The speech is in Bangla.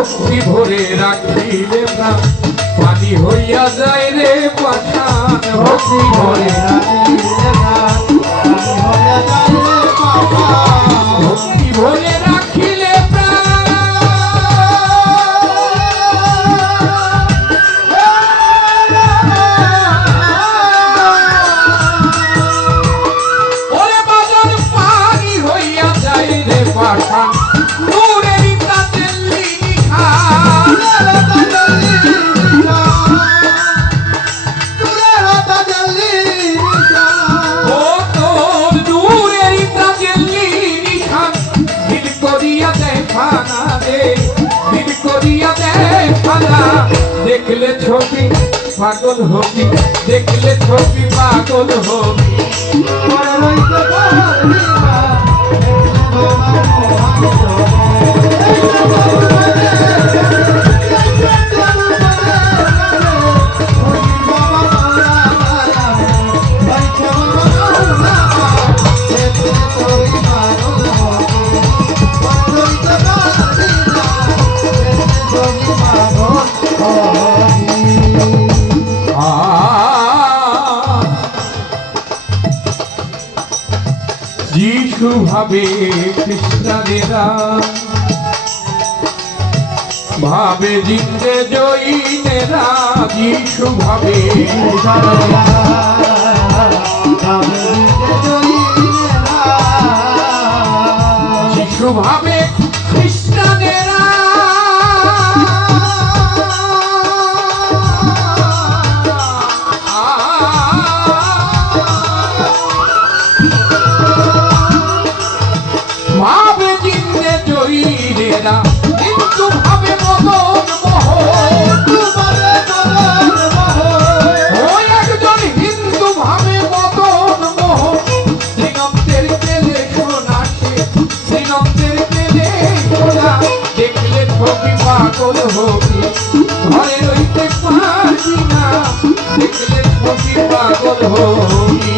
ভক্তি ভরে রাখিলে না পানি হইয়া যায় রে পাঠান। ভক্তি ভরে রাখিলে না পানি হইয়া যায় রে পাঠান। ভক্তি ভরে রাখিলে ওরে বাজার পানি হইয়া যায় রে পাঠান। দেখলে ছবি পাগল হবি, দেখলে ছবি পাগল হবি। যিশু ভাবে কৃষ্ণেরা ভাবে জিন্দে জয়ীনেরা। যিশু ভাবে যিশু ভাবে কৃষ্ণেরা ভাবে জিন্দে জয়ীনেরা কিন্তু ভাবে মদন মোহন। ওই একজন হিন্দু ভাবে মদন মোহন। শ্রীনন্দের পেলে সোনাকে শ্রীনন্দের পেলে সোনা। দেখলে ছবি পাগল হবি, ঘরে রইতে পারবি না। দেখলে ছবি পাগল হবি।